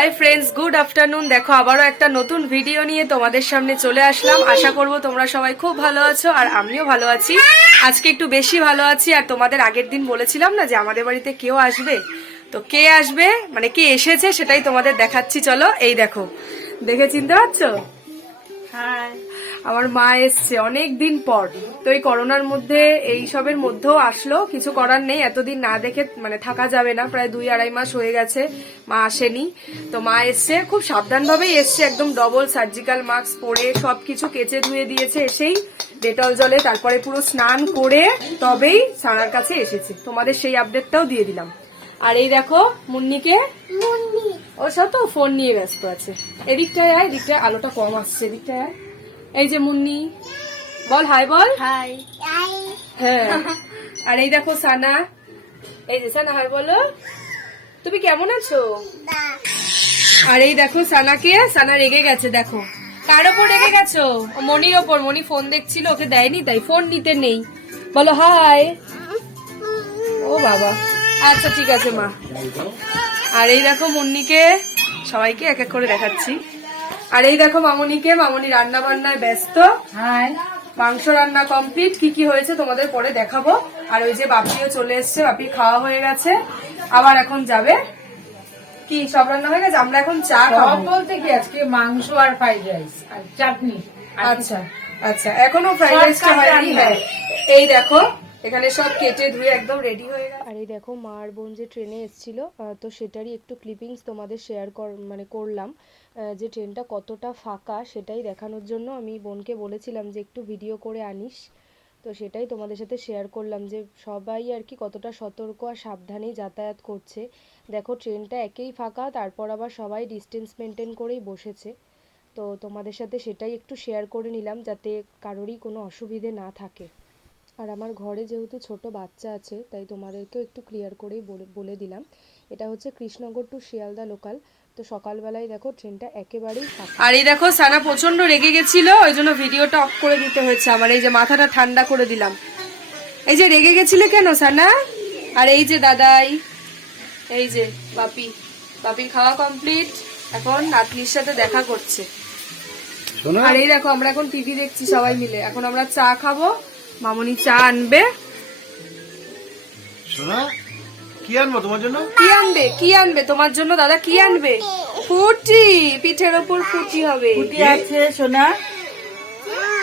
High friends good afternoon দেখো, আবারও একটা নতুন ভিডিও নিয়ে তোমাদের সামনে চলে আসলাম। আশা করব তোমরা সবাই খুব ভালো আছো আর আমিও ভালো আছি। আজকে একটু বেশি ভালো আছি আর তোমাদের আগের দিন বলেছিলাম না যে আমাদের বাড়িতে কেউ আসবে? তো কে আসবে? মানে কে এসেছে সেটাই তোমাদের দেখাচ্ছি। চলো, এই দেখো। দেখে চিনতে পারছ? হাই আমার মা এসছে অনেক দিন পর। তো এই করোনার মধ্যে এই সবের মধ্যেও আসলো কিছু করার নেই এতদিন না দেখে মানে থাকা যাবে না প্রায় দুই আড়াই মাস হয়ে গেছে মা আসেনি। তো মা এসছে খুব সাবধান ভাবেই এসছে একদম ডবল সার্জিক্যাল মাস্ক পরে সব কিছু কেচে ধুয়ে দিয়েছে এসেই ডেটল জলে তারপরে পুরো স্নান করে তবেই সারার কাছে এসেছে। তোমাদের সেই আপডেটটাও দিয়ে দিলাম। আর এই দেখো মুন্নিকে ও সব তো ফোন নিয়ে ব্যস্ত আছে। এদিকটায় আয় এদিকটায় আলোটা কম আসছে এদিকটায় আয়। এই যে মুন্নি। বল হাই বল। হাই। হ্যাঁ। আর এই দেখো সানা। এই যে সানা হাই বলো। তুমি কেমন আছো? আর এই দেখো সানাকে। সানা রেগে গেছে দেখো। কার ওপর রেগে গেছো? মনির ওপর। মনি ফোন দেখছিল ওকে দেয়নি তাই ফোন নিতে নেই। বলো হাই। ও বাবা। আচ্ছা ঠিক আছে মা। আর এই দেখো মুন্নিকে সবাইকে এক এক করে দেখাচ্ছি। আর এই দেখো মামনিকে মামনি রান্না বান্নায় ব্যস্ত মাংস রান্না কমপ্লিট কি কি হয়েছে তোমাদের পরে দেখাবো। আর ওই যে বাপিও চলে এসছে বাপি খাওয়া হয়ে গেছে। আবার এখন যাবে। কি সব রান্না হয়ে গেছে? আমরা এখন চা খাব। বলতে কি আজকে মাংস আর ফ্রাইড রাইস আর চাটনি আচ্ছা আচ্ছা। এখনও ফ্রাইড রাইসটা হয়নি? হ্যাঁ এই দেখো এখানে সব কেটে ধুয়ে একদম রেডি হয়ে গেছে। আর এই দেখো মা আর বোন যে ট্রেনে এসেছিল তো সেটারই একটু ক্লিপিংস তোমাদের শেয়ার কর মানে করলাম। যে ট্রেনটা কতটা ফাঁকা সেটাই দেখানোর জন্য আমি বোনকে বলেছিলাম যে একটু ভিডিও করে আনিস। তো সেটাই তোমাদের সাথে শেয়ার করলাম যে সবাই আর কি কতটা সতর্ক আর সাবধানেই যাতায়াত করছে। দেখো, ট্রেনটা একেই ফাঁকা, তারপর আবার সবাই ডিস্টেন্স মেনটেন করেই বসেছে। তো তোমাদের সাথে সেটাই একটু শেয়ার করে নিলাম যাতে কারোরই কোনো অসুবিধে না থাকে। আর আমার ঘরে যেহেতু ছোট বাচ্চা আছে, তাই তোমাদেরকেও একটু ক্লিয়ার করেই বলে বলে দিলাম। এটা হচ্ছে কৃষ্ণনগর টু শিয়ালদা লোকাল তো সকালবেলায় দেখো ট্রেনটা একেবারেই আর এই দেখো সানা প্রচণ্ড রেগে গেছিল ওই জন্য ভিডিওটা অফ করে দিতে হয়েছে আমার। এই যে মাথাটা ঠান্ডা করে দিলাম। এই যে রেগে গেছিলে কেন সানা? আর এই যে দাদাই এই যে বাপি। বাপির খাওয়া কমপ্লিট এখন নাতনির সাথে দেখা করছে। আর এই দেখো আমরা এখন টিভি দেখছি সবাই মিলে। এখন আমরা চা খাব মামনি চা আনবে। শোনা কি আনব তোমার জন্য? কি আনবে? কি আনবে? তোমার জন্য দাদা কি আনবে? ফুটি পিঠের ওপর ফুটি হবে। ফুটি আছে সোনা।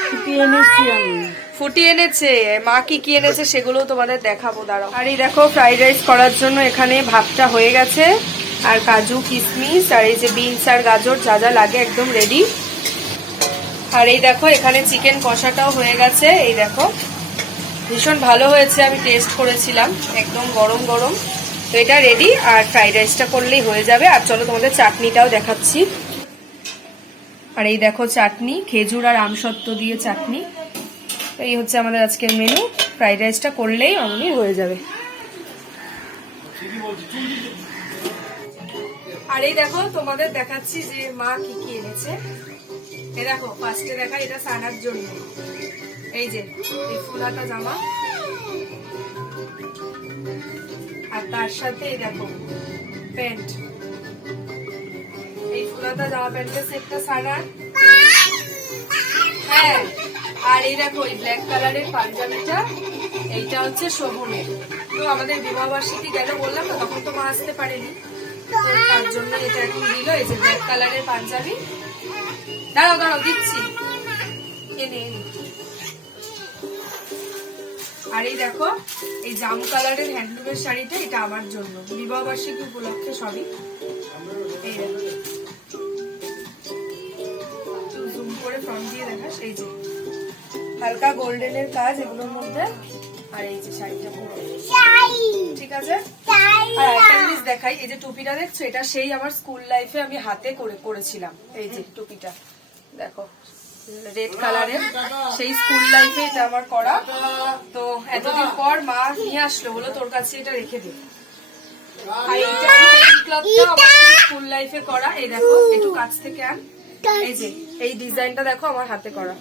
ফুটি এনেছি আমি। ফুটি এনেছে। মা কি কি এনেছে সেগুলো তোমাদের দেখাবো দাঁড়াও। আর এই দেখো ফ্রাইড রাইস করার জন্য এখানে ভাতটা হয়ে গেছে। আর কাজু কিশমিশ আর এই যে বিনস আর গাজর যা যা লাগে একদম রেডি আর এই দেখো এখানে চিকেন কষাটাও হয়ে গেছে। এই দেখো ভীষণ ভালো হয়েছে, আমি টেস্ট করেছিলাম, একদম গরম গরম। তো এটা রেডি আর ফ্রাইড রাইসটা করলেই হয়ে যাবে। আর চলো তোমাদের চাটনিটাও দেখাচ্ছি। আর এই দেখো চাটনি, খেজুর আর আমসত্ত্ব দিয়ে চাটনি। তো এই হচ্ছে আমাদের আজকের মেনু ফ্রাইড রাইসটা করলেই অমনি হয়ে যাবে। আর এই দেখো তোমাদের দেখাচ্ছি যে মা কি কি এনেছে। এই দেখো ফার্স্টে দেখা এটা সানার জন্য। এই যে, এই ফুলাটা জামা। আর তার সাথে দেখো, প্যান্ট। এই ফুলাটা জামা প্যান্টের সেটটা সানার হ্যাঁ আর এই দেখো, এই ব্ল্যাক কালারের পাঞ্জাবিটা, এইটা হচ্ছে শোভনের। তো আমাদের বিবাহ বার্ষিকী গেল বললাম না, তখন তো মা আসতে পারেনি। তার জন্য এটা এখন দিল, এই যে ব্ল্যাক কালারের পাঞ্জাবি। দাঁড়াও দাঁড়াও, দিচ্ছি। এনে এনে। আর এই দেখো, এই জাম কালারের হ্যান্ডলুমের শাড়িটা এটা আমার জন্য। বিবাহ বার্ষিকী উপলক্ষে সবই এই দেখো। জুম করে ফ্রন্ট দিয়ে দেখাস এই যে। হালকা গোল্ডেনের কাজ এগুলোর মধ্যে। আর এই যে শাড়িটা পুরো। ঠিক আছে? আর একটা জিনিস দেখাই, এই যে টুপিটা দেখছ, এটা সেই আমার স্কুল লাইফে আমি হাতে করে, করেছিলাম। এই যে টুপিটা। দেখো। রেড কালারের সেই স্কুল লাইফে এটা আমার করা। তো এতদিন পর মা নিয়ে আসলো বলো তোর কাছে এটা রেখে দে। আর এইটা ক্লাবটা আমার স্কুল লাইফে করা। এই দেখো একটু কাছ থেকে আন। এই যে এই ডিজাইনটা দেখো আমার হাতে করা।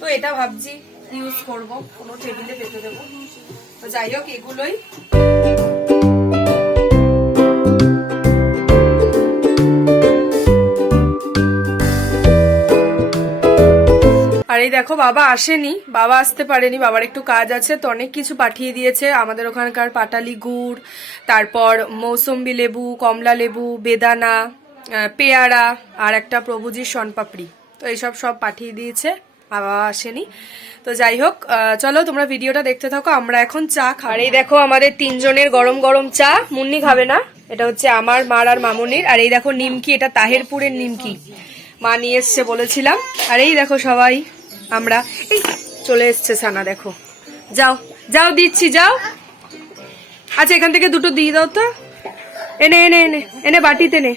তো এটা ভাবছি ইউজ করব। কোনো টেবিলে পেতে দেবো। তো যাই হোক এগুলোই। দেখো, বাবা আসেনি। বাবা আসতে পারেনি, বাবার একটু কাজ আছে, তো অনেক কিছু পাঠিয়ে দিয়েছে। আমাদের ওখানকার পাটালি গুড়, তারপর মৌসম্বি লেবু, কমলা লেবু, বেদানা পেয়ারা, আর একটা প্রভুজির শনপাপড়ি। তো এইসব সব পাঠিয়ে দিয়েছে, বাবা আসেনি। তো যাই হোক চলো তোমরা ভিডিওটা দেখতে থাকো, আমরা এখন চা খাই আর এই দেখো আমাদের তিনজনের গরম গরম চা, মুন্নি খাবে না। এটা হচ্ছে আমার মার আর মামুনির। আর এই দেখো নিমকি, এটা তাহেরপুরের নিমকি। মা নিয়ে এসছে বলেছিলাম। আর এই দেখো সবাই। আমরা, এই, চলে এসছে সানা, দেখো। যাও যাও দিচ্ছি, যাও। আচ্ছা এখান থেকে দুটো দিয়ে দাও তো। এনে এনে এনে এনে বাটিতে নে।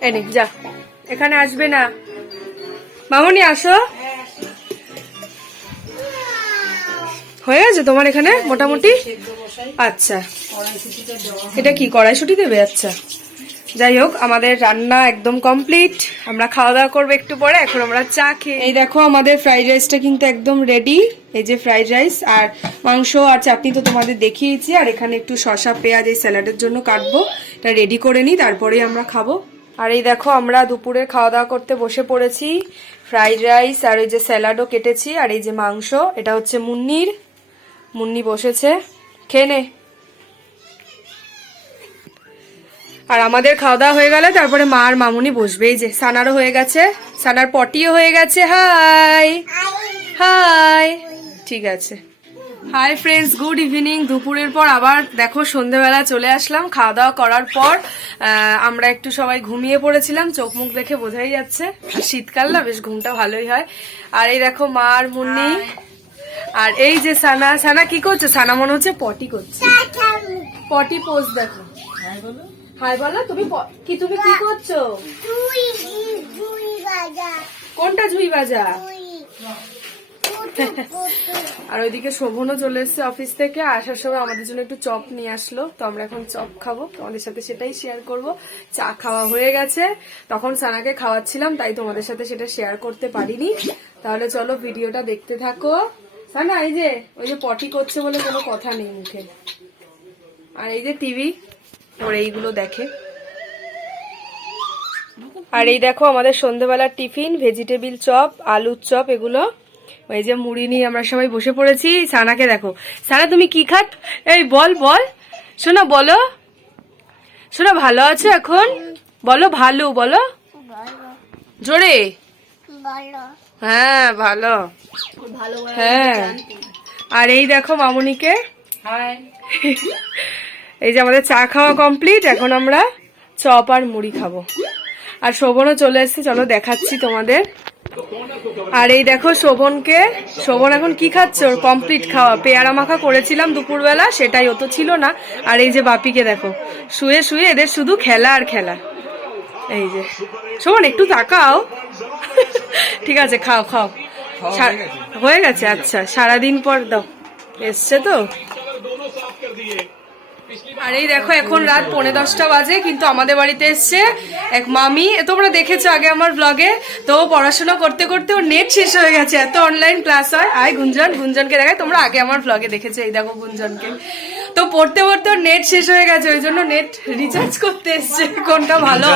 এনে, যা। এখানে আসবে না। মামনি, আসো। হয়ে গেছে তোমার এখানে, মোটামুটি? আচ্ছা। এটা কি, কড়াইশুটি দেবে? আচ্ছা। যাই হোক আমাদের রান্না একদম কমপ্লিট আমরা খাওয়া দাওয়া করব একটু পরে এখন আমরা চা খেয়ে এই দেখো আমাদের ফ্রাইড রাইসটা কিন্তু একদম রেডি এই যে ফ্রাইড রাইস আর মাংস আর চাটনি তো তোমাদের দেখিয়েছি আর এখানে একটু শসা পেঁয়াজ এই স্যালাডের জন্য কাটবো। এটা রেডি করে নিই তারপরেই আমরা খাব। আর এই দেখো আমরা দুপুরে খাওয়া দাওয়া করতে বসে পড়েছি। ফ্রাইড রাইস আর এই যে স্যালাডও কেটেছি আর এই যে মাংস এটা হচ্ছে মুন্নির। মুন্নি বসেছে। খেয়ে নে। আর আমাদের খাওয়া দাওয়া হয়ে গেলে তারপরে মা আর মামুনি বসবেই যে সানারও হয়ে গেছে। সানার পটিও হয়ে গেছে। হাই! হাই! ঠিক আছে। Hi friends good evening. দুপুরের পর আবার দেখো সন্ধেবেলা চলে আসলাম। খাওয়া দাওয়া করার পর আমরা একটু সবাই ঘুমিয়ে পড়েছিলাম। চোখ মুখ দেখে বোঝাই যাচ্ছে। শীতকাল না বেশ ঘুমটা ভালোই হয়। আর এই দেখো মা আর মুন্নি। আর এই যে সানা সানা কি করছে? সানা মনে হচ্ছে পটি করছে। পটি পোজ দেখো। হাই বলো তুমি কি তুমি কি করছ? কোনটা ঝুই বাজা? আর ওইদিকে শোভনও চলে এসেছে অফিস থেকে আসার সময় আমাদের জন্য একটু চপ নিয়ে আসলো। তো আমরা এখন চপ খাব তোমাদের সাথে সেটাই শেয়ার করব। চা খাওয়া হয়ে গেছে তখন সানাকে খাওয়াচ্ছিলাম তাই তোমাদের সাথে সেটা শেয়ার করতে পারিনি। তাহলে চলো ভিডিওটা দেখতে থাকো। সানা এই যে ওই যে পটি করছে বলে কোনো কথা নেই মুখে। আর এই যে টিভি ওর এইগুলো দেখে। আর এই দেখো আমাদের সন্ধ্যেবেলার টিফিন ভেজিটেবিল চপ আলুর চপ এগুলো। ওই যে মুড়ি নিয়ে আমরা সবাই বসে পড়েছি। সানাকে দেখো। সানা তুমি কি খাট এই বল বল। শোনো বলো। শোনা ভালো আছো এখন? বলো ভালো বলো। জোরে। হ্যাঁ ভালো। হ্যাঁ। আর এই দেখো মামুনিকে। এই যে আমাদের চা খাওয়া কমপ্লিট এখন আমরা চপ আর মুড়ি খাব। আর শোভনও চলে এসেছে, চলো দেখাচ্ছি তোমাদের। আর এই দেখো শোভনকে, শোভন এখন কি খাচ্ছে? ওর কমপ্লিট খাওয়া। পেয়ারা মাখা করেছিলাম দুপুরবেলা, সেটাই অত ছিল না। আর এই যে বাপিকে দেখো, শুয়ে শুয়ে এদের শুধু খেলা আর খেলা। এই যে। শোভন, একটু তাকাও। ঠিক আছে, খাও খাও। হয়ে গেছে আচ্ছা সারাদিন পর দাও। এসছে তো? আর এই দেখো এখন রাত পৌনে দশটা বাজে কিন্তু আমাদের বাড়িতে এসছে এক মামি। তোমরা দেখেছ আগে আমার ব্লগে তো পড়াশোনা করতে করতে ওর নেট শেষ হয়ে গেছে। এত অনলাইন ক্লাস হয়। আয় গুঞ্জন গুঞ্জনকে দেখায়। তোমরা আগে আমার ব্লগে দেখেছ এই দেখো গুঞ্জনকে। তো পড়তে পড়তে ওর নেট শেষ হয়ে গেছে ওই জন্য নেট রিচার্জ করতে এসছে। কোনটা ভালো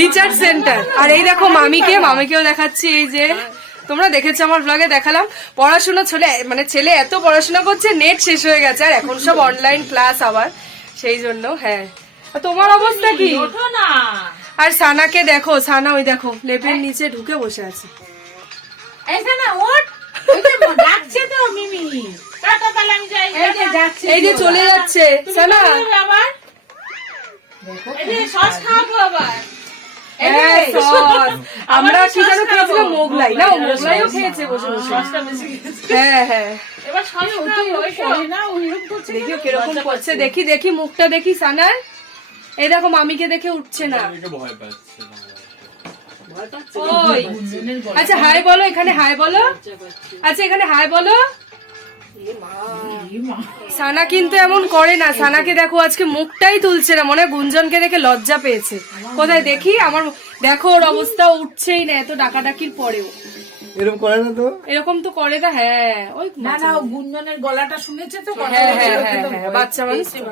রিচার্জ সেন্টার আর এই দেখো মামিকে মামিকেও দেখাচ্ছি এই যে তোমরা দেখেছ আমার ব্লগে দেখালাম। পড়াশোনা ছেলে মানে ছেলে এত পড়াশোনা করছে নেট শেষ হয়ে গেছে আর এখন সব অনলাইন ক্লাস আবার। সেই জন্য হ্যাঁ। তোমার অবস্থা কি? আর সানাকে দেখো সানা ওই দেখো লেপের নিচে ঢুকে বসে আছে। এই যে চলে যাচ্ছে সানা। হ্যাঁ, সস। আমরা কি যেন খেয়েছিলাম? মোগলাই। না মোগলাইও খেয়েছে বসে বসে। হ্যাঁ হ্যাঁ দেখি কীরকম করছে। দেখি দেখি মুখটা দেখি সানার। এই দেখো মামিকে দেখে উঠছে না। ওই। আচ্ছা হাই বলো এখানে হাই বলো। আচ্ছা এখানে হাই বলো। সানা কিন্তু এমন করে না। সানাকে দেখো আজকে মুখটাই তুলছে না। মনে হয় গুঞ্জনকে দেখে লজ্জা পেয়েছে। কোথায় দেখি? আমার দেখো ওর অবস্থা উঠছেই না এত ডাকাডাকির পরেও। এরকম করে না তো? এরকম তো করে না হ্যাঁ। ওই না না গুঞ্জনের গলাটা শুনেছে তো? হ্যাঁ হ্যাঁ হ্যাঁ হ্যাঁ বাচ্চা মানুষ তো।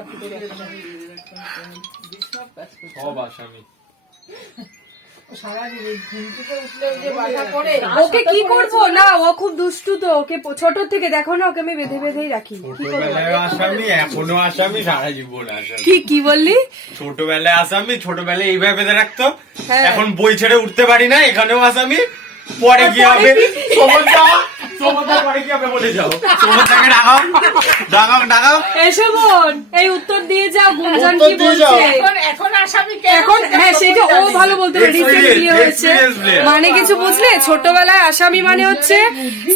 ওকে কি করব? না ও খুব দুষ্টু তো ওকে ছোট থেকে দেখো না ওকে আমি বেঁধে বেঁধেই রাখি। ছোটবেলায় আসামি এখনও আসামি সারা জীবন আসামি। কি কি বললি? ছোটবেলায় আসামি ছোটবেলায় এইভাবে বেঁধে রাখতো। হ্যাঁ। এখন বই ছেড়ে উঠতে পারি না এখানেও আসামি। পরে কি হবে? সমস্যা এই উত্তর দিয়ে যা গুঞ্জন কি বলছে? এখন এখন আসামি এখন হ্যাঁ সেটা ও ভালো বলতে পারে Experience, রিসেন্টলি হয়েছে। মানে কিছু বুঝলে? ছোটবেলায় আসামি মানে হচ্ছে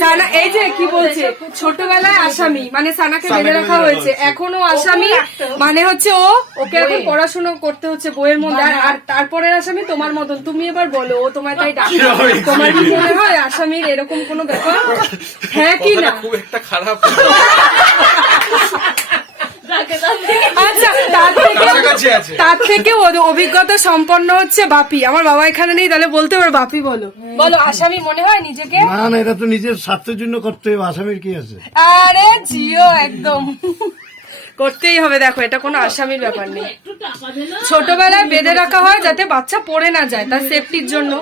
সানা এই যে কি বলছে? ছোটবেলায় আসামি মানে সানাকে বেঁধে রাখা হয়েছে। এখনও আসামি মানে হচ্ছে ও ওকে এখন পড়াশোনা করতে হচ্ছে বইয়ের মধ্যে। আর- তারপরের আসামি তোমার মতন। তুমি এবার বলো ও তোমায় তাই ডাকে কীরকম তোমার কি মনে হয় আসামির এরকম কোনো ব্যাপার? হ্যাঁ কি না? খুব একটা খারাপ। আচ্ছা তার থেকে তার থেকে অভিজ্ঞতা সম্পন্ন হচ্ছে বাপি। আমার বাবা এখানে নেই তাহলে বলতে পারো বাপি বলো। বলো আসামি মনে হয় নিজেকে? না না এটা তো নিজের স্বার্থের জন্য করতে হবে আসামির কি আছে? আরে জিও একদম। করতেই হবে দেখো এটা কোনো আসামির ব্যাপার নেই। ছোটবেলায় বেঁধে রাখা হয় যাতে বাচ্চা পড়ে না যায় তার সেফটির জন্য।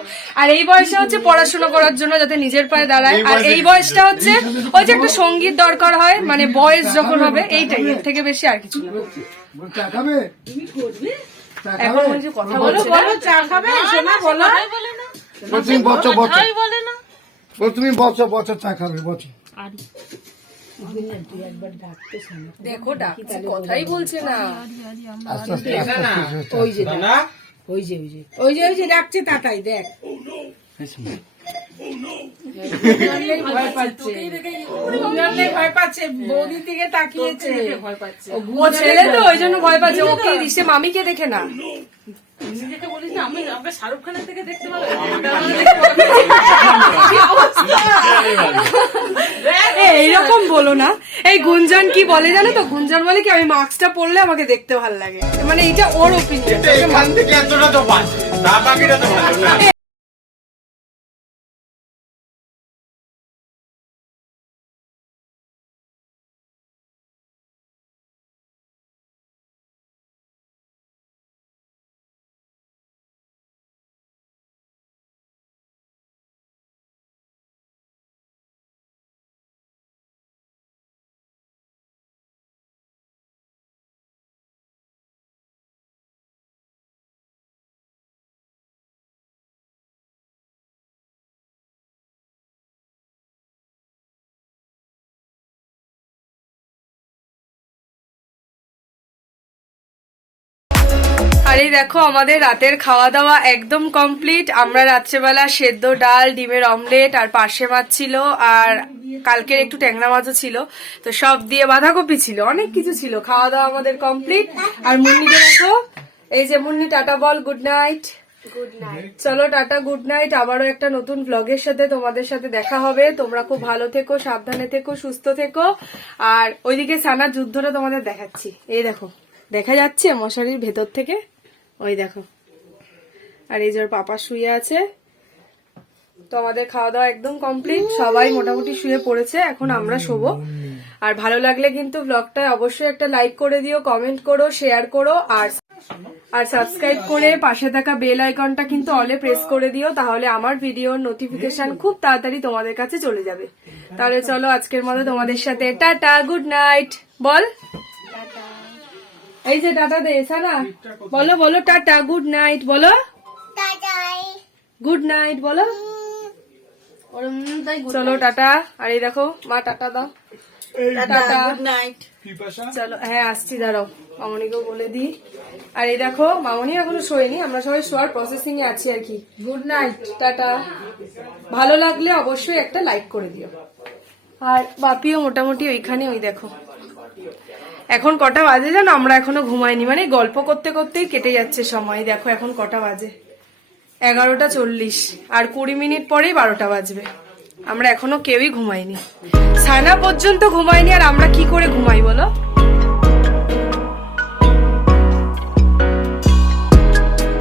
আর এই বয়সে হচ্ছে পড়াশোনা করার জন্য যাতে নিজের পায়ে দাঁড়ায়। আর এই বয়সটা হচ্ছে ওই যে একটা সংগীত দরকার হয় মানে বয়স যখন হবে এইটাই এর থেকে বেশি আর কিছু না। বল, চা খাবে? চা এখন খাবে? বলছি কথা বলছে না। বলো চা খাবে? শোনা বলো। বল, তুমি বসো বসো চা খাবে বসো দেখো ডাকছে কথাই বলছে না। আস্তে আস্তে আস্তে আস্তে ওই যে ওই যে ওই যে ওই যে ওই যে ডাকছে তাতাই দেখ। ভয় পাচ্ছে। গুঞ্জনলে ভয় পাচ্ছে। বৌদির দিকে তাকিয়েছে। ভয় ও ছেলে তো ওই জন্য ভয় পাচ্ছে। ওকে দিছে মামিকে দেখে না। এইরকম বলো না। এই গুঞ্জন কি বলে জানো তো? গুঞ্জন বলে কি আমি মাস্কটা পরলে আমাকে দেখতে ভালো লাগে। মানে এটা ওর ওপিনিয়ন আর এই দেখো আমাদের রাতের খাওয়া দাওয়া একদম কমপ্লিট আমরা রাত্রেবেলা সেদ্ধ ডাল ডিমের অমলেট আর পার্শে মাছ ছিল আর কালকের একটু ট্যাংরা মাছও ছিল। তো সব দিয়ে বাঁধাকপি ছিল অনেক কিছু ছিল। খাওয়া দাওয়া আমাদের কমপ্লিট আর মুন্নিকে দেখো এই যে মুন্নি টাটা বল গুড নাইট গুড নাইট চলো টাটা গুড নাইট আবারও একটা নতুন ব্লগের সাথে তোমাদের সাথে দেখা হবে। তোমরা খুব ভালো থেকো সাবধানে থেকো সুস্থ থেকো। আর ওইদিকে সানার যুদ্ধটা তোমাদের দেখাচ্ছি। এই দেখো দেখা যাচ্ছে মশারির ভেতর থেকে। ওই দেখো। আর এই যে ওর পাপা শুয়ে আছে। তো আমাদের খাওয়া দাওয়া একদম কমপ্লিট সবাই মোটামুটি শুয়ে পড়েছে। এখন আমরা শোবো। আর ভালো লাগলে কিন্তু ব্লগটা অবশ্যই একটা লাইক করে দিও কমেন্ট করো শেয়ার করো, আর আর সাবস্ক্রাইব করে পাশে থাকা বেল আইকনটা কিন্তু অলে প্রেস করে দিও, তাহলে আমার ভিডিওর নোটিফিকেশন খুব তাড়াতাড়ি তোমাদের কাছে চলে যাবে। তাহলে চলো আজকের মতো তোমাদের সাথে। টাটা গুড নাইট বল। এই যে টাটা দে সানা বলো বলো টাটা গুড নাইট বলো। গুড নাইট বলো। চলো টাটা। আর এই দেখো মা টাটা দাও। টাটা। গুড নাইট চলো হ্যাঁ আসছি দাঁড়াও। মামনিকেও বলে দিই। আর এই দেখো মামনি এখনও শোয়নি আমরা সবাই শোয়ার প্রসেসিং এ আছি আর কি। Good night tata. ভালো লাগলে অবশ্যই একটা লাইক করে দিও। আর বাপিও মোটামুটি ওইখানে ওই দেখো। এখন কটা বাজে জানো? আমরা এখনও ঘুমাইনি। মানে গল্প করতে করতেই কেটে যাচ্ছে সময়। দেখো, এখন কটা বাজে? এগারোটা চল্লিশ। আর কুড়ি মিনিট পরেই বারোটা বাজবে। আমরা এখনও কেউই ঘুমাইনি। সানা পর্যন্ত ঘুমাইনি আর আমরা কি করে ঘুমাই বলো?